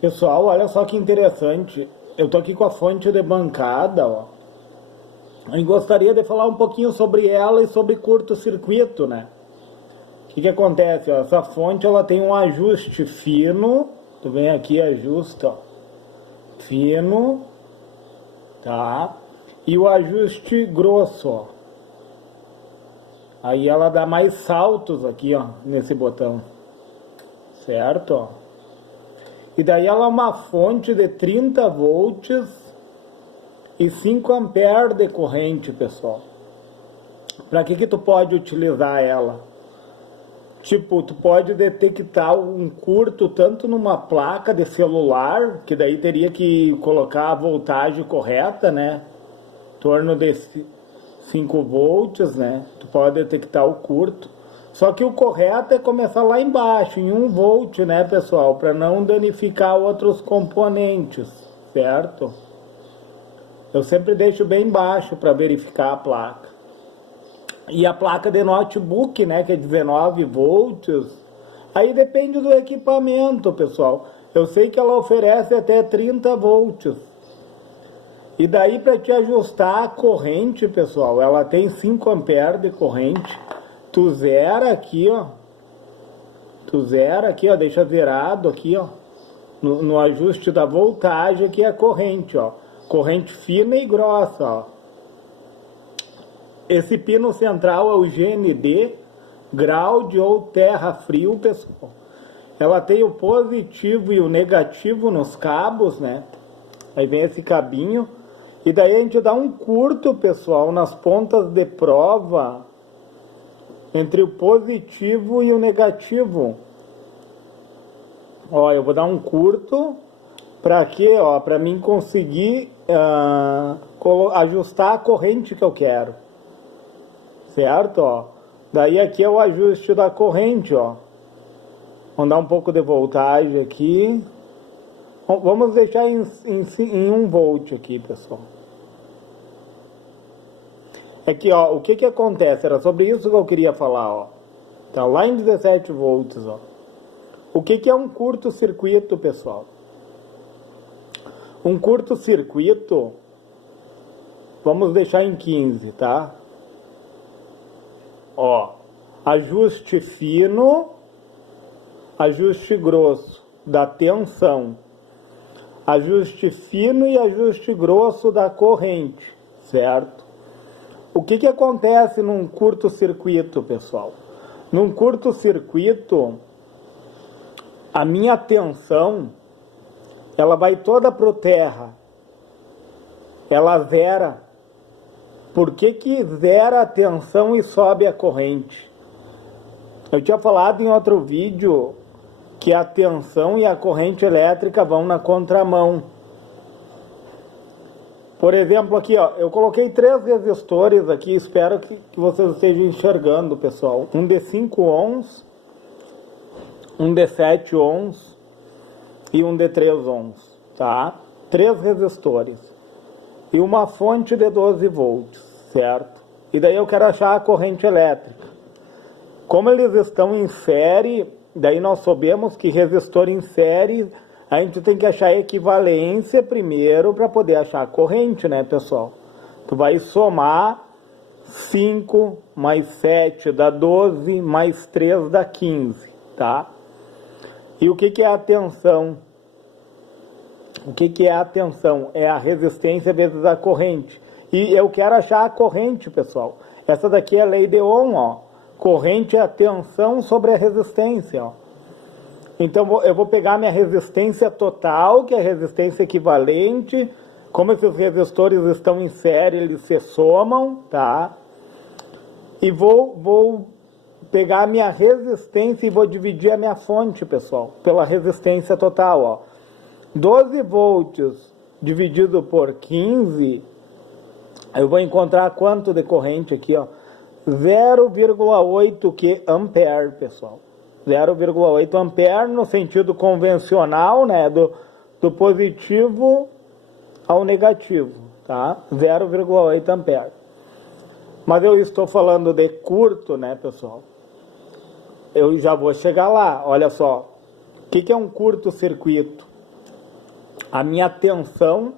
Pessoal, olha só que interessante. Eu tô aqui com a fonte de bancada, ó. E gostaria de falar um pouquinho sobre ela e sobre curto-circuito, né? O que que acontece, ó? Essa fonte, ela tem um ajuste fino. Tu vem aqui, ajusta, ó. Fino, tá? E o ajuste grosso, ó. Aí ela dá mais saltos aqui, ó, nesse botão. Certo, ó. E daí ela é uma fonte de 30 volts e 5 amperes de corrente, pessoal. Para que tu pode utilizar ela? Tipo, tu pode detectar um curto tanto numa placa de celular, que daí teria que colocar a voltagem correta, né? Em torno de 5 volts, né? Tu pode detectar o curto. Só que o correto é começar lá embaixo, em 1 volt, né, pessoal? Para não danificar outros componentes, certo? Eu sempre deixo bem baixo para verificar a placa. E a placa de notebook, né, que é 19 volts, aí depende do equipamento, pessoal. Eu sei que ela oferece até 30 volts. E daí para te ajustar a corrente, pessoal, ela tem 5 amperes de corrente. Tu zera aqui, ó. Tu zera aqui, ó, deixa zerado aqui, ó. No ajuste da voltagem, que é a corrente, ó. Corrente fina e grossa, ó. Esse pino central é o GND, ground ou terra frio, pessoal. Ela tem o positivo e o negativo nos cabos, né? Aí vem esse cabinho. E daí a gente dá um curto, pessoal, nas pontas de prova entre o positivo e o negativo. Ó, eu vou dar um curto para quê? Ó, para mim conseguir ajustar a corrente que eu quero. Certo? Ó. Daí aqui é o ajuste da corrente, ó. Vamos dar um pouco de voltagem aqui. Vamos deixar em 1 volt aqui, pessoal. Aqui, ó, o que que acontece? Era sobre isso que eu queria falar, ó. Tá lá em 17 volts, ó. O que que é um curto-circuito, pessoal? Um curto-circuito, vamos deixar em 15, tá? Ó, ajuste fino, ajuste grosso da tensão, ajuste fino e ajuste grosso da corrente, certo? O que que acontece num curto-circuito, pessoal? Num curto-circuito, a minha tensão, ela vai toda pro terra. Ela zera. Por que que zera a tensão e sobe a corrente? Eu tinha falado em outro vídeo que a tensão e a corrente elétrica vão na contramão. Por exemplo, aqui, ó, eu coloquei 3 resistores aqui, espero que vocês estejam enxergando, pessoal. Um de 5 ohms, um de 7 ohms e um de 3 ohms, tá? 3 resistores. E uma fonte de 12 volts, certo? E daí eu quero achar a corrente elétrica. Como eles estão em série, daí nós sabemos que resistor em série, a gente tem que achar a equivalência primeiro para poder achar a corrente, né, pessoal? Tu vai somar 5 mais 7 dá 12, mais 3 dá 15, tá? E o que que é a tensão? O que que é a tensão? É a resistência vezes a corrente. E eu quero achar a corrente, pessoal. Essa daqui é a lei de Ohm, ó. Corrente é a tensão sobre a resistência, ó. Então eu vou pegar minha resistência total, que é a resistência equivalente. Como esses resistores estão em série, eles se somam, tá? E vou pegar a minha resistência e vou dividir a minha fonte, pessoal, pela resistência total, ó. 12 volts dividido por 15, eu vou encontrar quanto de corrente aqui, ó? 0,8 que ampere, pessoal. 0,8 ampere no sentido convencional, né? Do positivo ao negativo, tá? 0,8 ampere. Mas eu estou falando de curto, né, pessoal? Eu já vou chegar lá, olha só. O que é um curto-circuito? A minha tensão,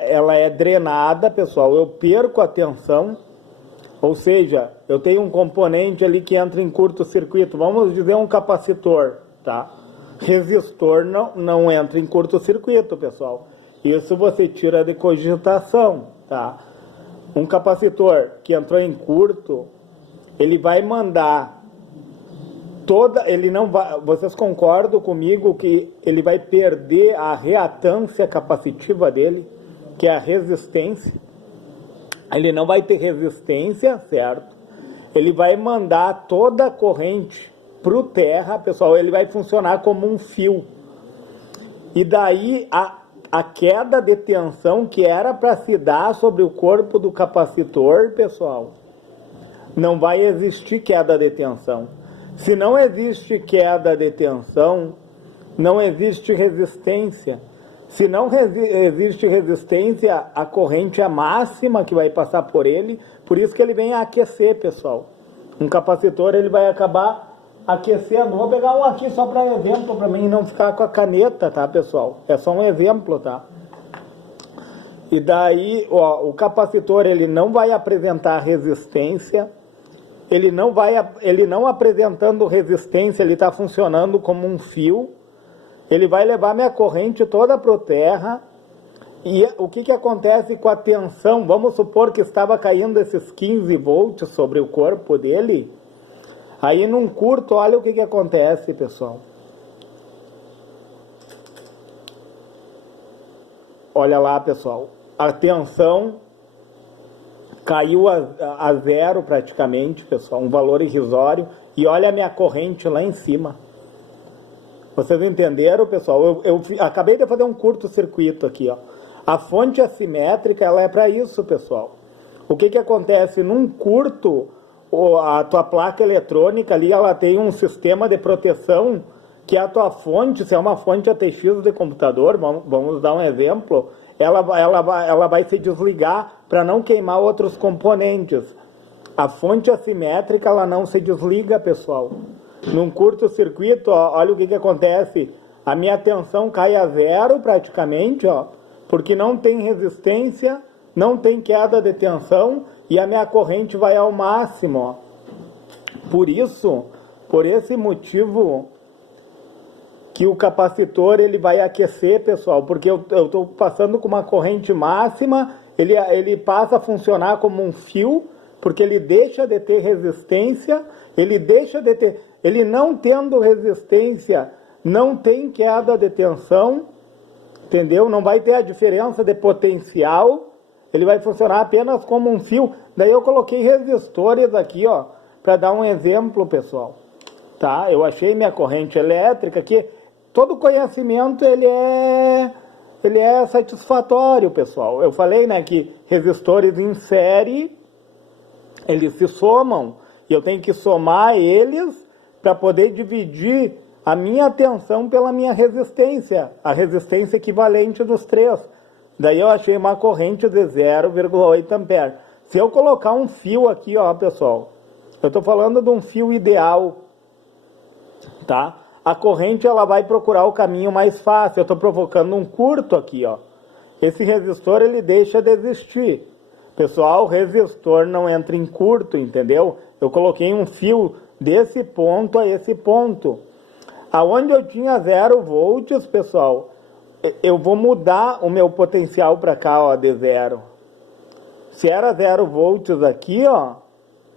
ela é drenada, pessoal. Eu perco a tensão, ou seja, eu tenho um componente ali que entra em curto-circuito. Vamos dizer um capacitor, tá? Resistor não entra em curto-circuito, pessoal. Isso você tira de cogitação, tá? Um capacitor que entrou em curto, ele vai mandar ele não vai, vocês concordam comigo que ele vai perder a reatância capacitiva dele, que é a resistência? Ele não vai ter resistência, certo? Ele vai mandar toda a corrente para o terra, pessoal, ele vai funcionar como um fio. E daí a queda de tensão que era para se dar sobre o corpo do capacitor, pessoal, não vai existir queda de tensão. Se não existe queda de tensão, não existe resistência. Se não existe resistência, a corrente é máxima que vai passar por ele, por isso que ele vem a aquecer, pessoal. Um capacitor ele vai acabar aquecendo. Vou pegar um aqui só para exemplo, para mim não ficar com a caneta, tá, pessoal? É só um exemplo, tá? E daí, ó, o capacitor ele não vai apresentar resistência. Ele não apresentando resistência, ele está funcionando como um fio. Ele vai levar minha corrente toda para o terra. E o que acontece com a tensão? Vamos supor que estava caindo esses 15 volts sobre o corpo dele. Aí num curto, olha o que acontece, pessoal. Olha lá, pessoal. A tensão caiu a zero praticamente, pessoal, um valor irrisório. E olha a minha corrente lá em cima. Vocês entenderam, pessoal? Eu acabei de fazer um curto-circuito aqui, ó. A fonte assimétrica, ela é para isso, pessoal. O que acontece? Num curto, a tua placa eletrônica ali, ela tem um sistema de proteção que a tua fonte, se é uma fonte ATX de computador, vamos dar um exemplo, ela vai se desligar para não queimar outros componentes. A fonte assimétrica, ela não se desliga, pessoal. Num curto-circuito, olha o que acontece. A minha tensão cai a zero praticamente, ó, porque não tem resistência, não tem queda de tensão e a minha corrente vai ao máximo, ó. Por esse motivo que o capacitor ele vai aquecer, pessoal, porque eu estou passando com uma corrente máxima, ele passa a funcionar como um fio, porque ele deixa de ter resistência, ele não tendo resistência, não tem queda de tensão, entendeu? Não vai ter a diferença de potencial, ele vai funcionar apenas como um fio. Daí eu coloquei resistores aqui, ó, para dar um exemplo, pessoal. Tá? Eu achei minha corrente elétrica aqui. Todo conhecimento ele é satisfatório, pessoal. Eu falei, né, que resistores em série eles se somam e eu tenho que somar eles para poder dividir a minha tensão pela minha resistência, a resistência equivalente dos três. Daí eu achei uma corrente de 0,8 ampere. Se eu colocar um fio aqui, ó, pessoal, eu estou falando de um fio ideal, tá? A corrente ela vai procurar o caminho mais fácil. Eu estou provocando um curto aqui, ó. Esse resistor ele deixa de existir. Pessoal, o resistor não entra em curto, entendeu? Eu coloquei um fio desse ponto a esse ponto. Aonde eu tinha 0 volts, pessoal, eu vou mudar o meu potencial para cá, ó, de 0. Se era 0 volts aqui, ó,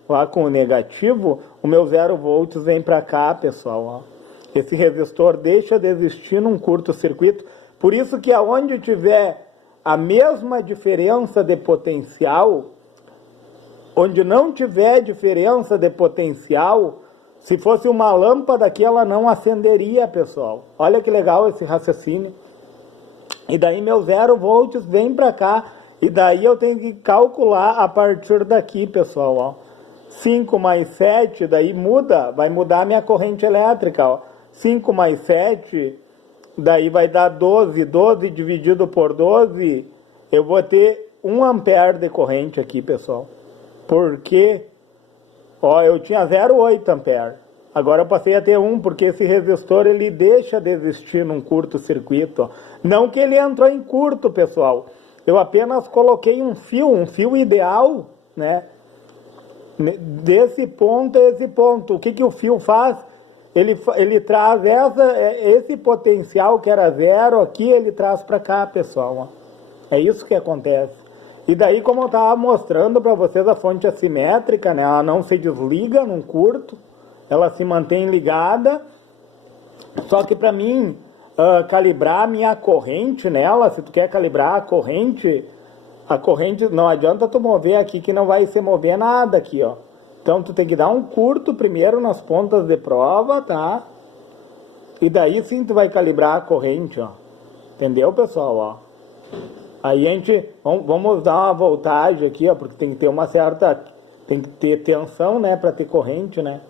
lá com o negativo, o meu 0 volts vem para cá, pessoal, ó. Esse resistor deixa de existir num curto-circuito. Por isso que aonde tiver a mesma diferença de potencial, onde não tiver diferença de potencial, se fosse uma lâmpada aqui, ela não acenderia, pessoal. Olha que legal esse raciocínio. E daí meu 0 volts vem para cá. E daí eu tenho que calcular a partir daqui, pessoal, ó. 5 mais 7, daí muda, vai mudar a minha corrente elétrica, ó. 5 mais 7, daí vai dar 12. 12 dividido por 12, eu vou ter 1 ampere de corrente aqui, pessoal. Porque, ó, eu tinha 0,8 ampere. Agora eu passei a ter um, porque esse resistor ele deixa de existir num curto-circuito. Não que ele entrou em curto, pessoal. Eu apenas coloquei um fio ideal, né? Desse ponto a esse ponto. O que, que o fio faz? Ele traz esse potencial que era zero aqui, ele traz para cá, pessoal. É isso que acontece. E daí, como eu estava mostrando para vocês, a fonte assimétrica, né? Ela não se desliga num curto, ela se mantém ligada. Só que para mim calibrar a minha corrente nela, se tu quer calibrar a corrente não adianta tu mover aqui que não vai se mover nada aqui, ó. Então tu tem que dar um curto primeiro nas pontas de prova, tá? E daí sim tu vai calibrar a corrente, ó. Entendeu, pessoal, ó? Aí a gente, vamos dar uma voltagem aqui, ó, porque tem que ter uma certa, tem que ter tensão, né, para ter corrente, né?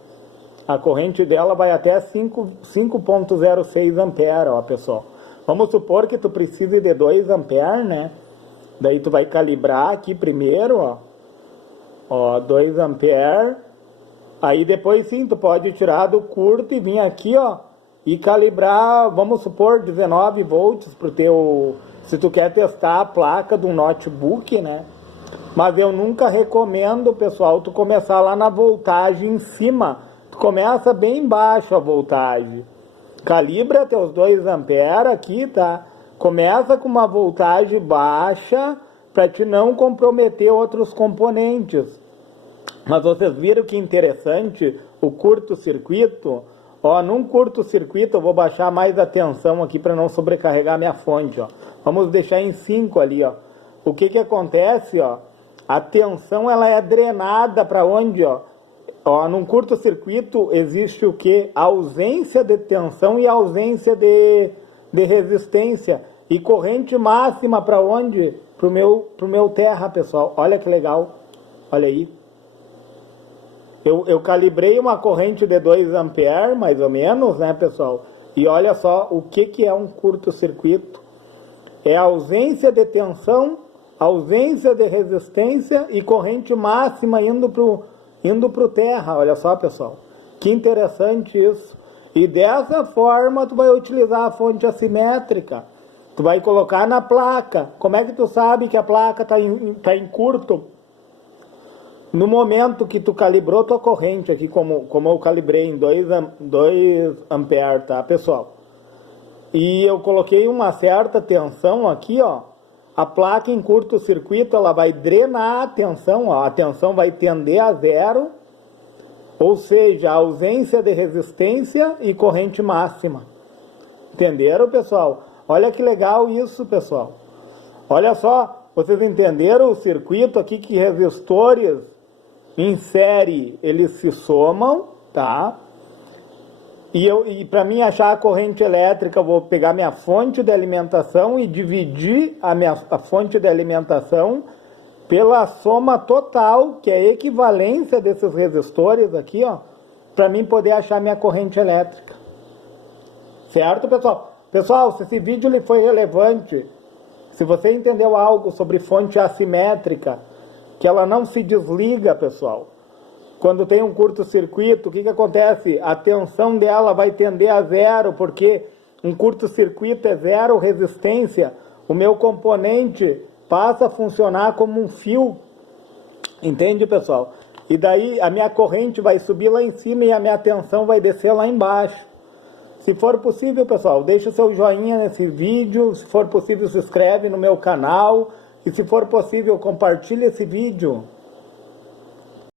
A corrente dela vai até 5,06 ampere, ó, pessoal. Vamos supor que tu precise de 2 ampere, né? Daí tu vai calibrar aqui primeiro, ó. Ó, 2 ampere. Aí depois sim, tu pode tirar do curto e vir aqui, ó, e calibrar, vamos supor, 19 volts pro teu, se tu quer testar a placa do notebook, né? Mas eu nunca recomendo, pessoal, tu começar lá na voltagem em cima. Tu começa bem baixo a voltagem. Calibra teus 2 ampere aqui, tá? Começa com uma voltagem baixa para te não comprometer outros componentes. Mas vocês viram que interessante o curto-circuito? Ó, num curto-circuito eu vou baixar mais a tensão aqui para não sobrecarregar minha fonte, ó. Vamos deixar em 5 ali, ó. O que que acontece, ó? A tensão ela é drenada para onde, ó? Ó, num curto-circuito existe o que? A ausência de tensão e a ausência de resistência. E corrente máxima para onde? Pro meu terra, pessoal. Olha que legal. Olha aí. Eu calibrei uma corrente de 2 ampere, mais ou menos, né, pessoal? E olha só o que é um curto-circuito. É a ausência de tensão, ausência de resistência e corrente máxima indo pro terra. Olha só, pessoal. Que interessante isso. E dessa forma tu vai utilizar a fonte assimétrica. Tu vai colocar na placa. Como é que tu sabe que a placa tá em curto? No momento que tu calibrou tua corrente aqui, como eu calibrei em 2 ampere, tá, pessoal? E eu coloquei uma certa tensão aqui, ó. A placa em curto-circuito, ela vai drenar a tensão, ó. A tensão vai tender a zero, ou seja, a ausência de resistência e corrente máxima. Entenderam, pessoal? Olha que legal isso, pessoal. Olha só, vocês entenderam o circuito aqui que resistores em série, eles se somam, tá? E para mim achar a corrente elétrica, eu vou pegar minha fonte de alimentação e dividir a fonte de alimentação pela soma total, que é a equivalência desses resistores aqui, ó, para mim poder achar minha corrente elétrica. Certo, pessoal? Pessoal, se esse vídeo lhe foi relevante, se você entendeu algo sobre fonte assimétrica, que ela não se desliga, pessoal. Quando tem um curto-circuito, o que acontece? A tensão dela vai tender a zero, porque um curto-circuito é zero resistência. O meu componente passa a funcionar como um fio. Entende, pessoal? E daí a minha corrente vai subir lá em cima e a minha tensão vai descer lá embaixo. Se for possível, pessoal, deixa o seu joinha nesse vídeo. Se for possível, se inscreve no meu canal. E se for possível, compartilhe esse vídeo.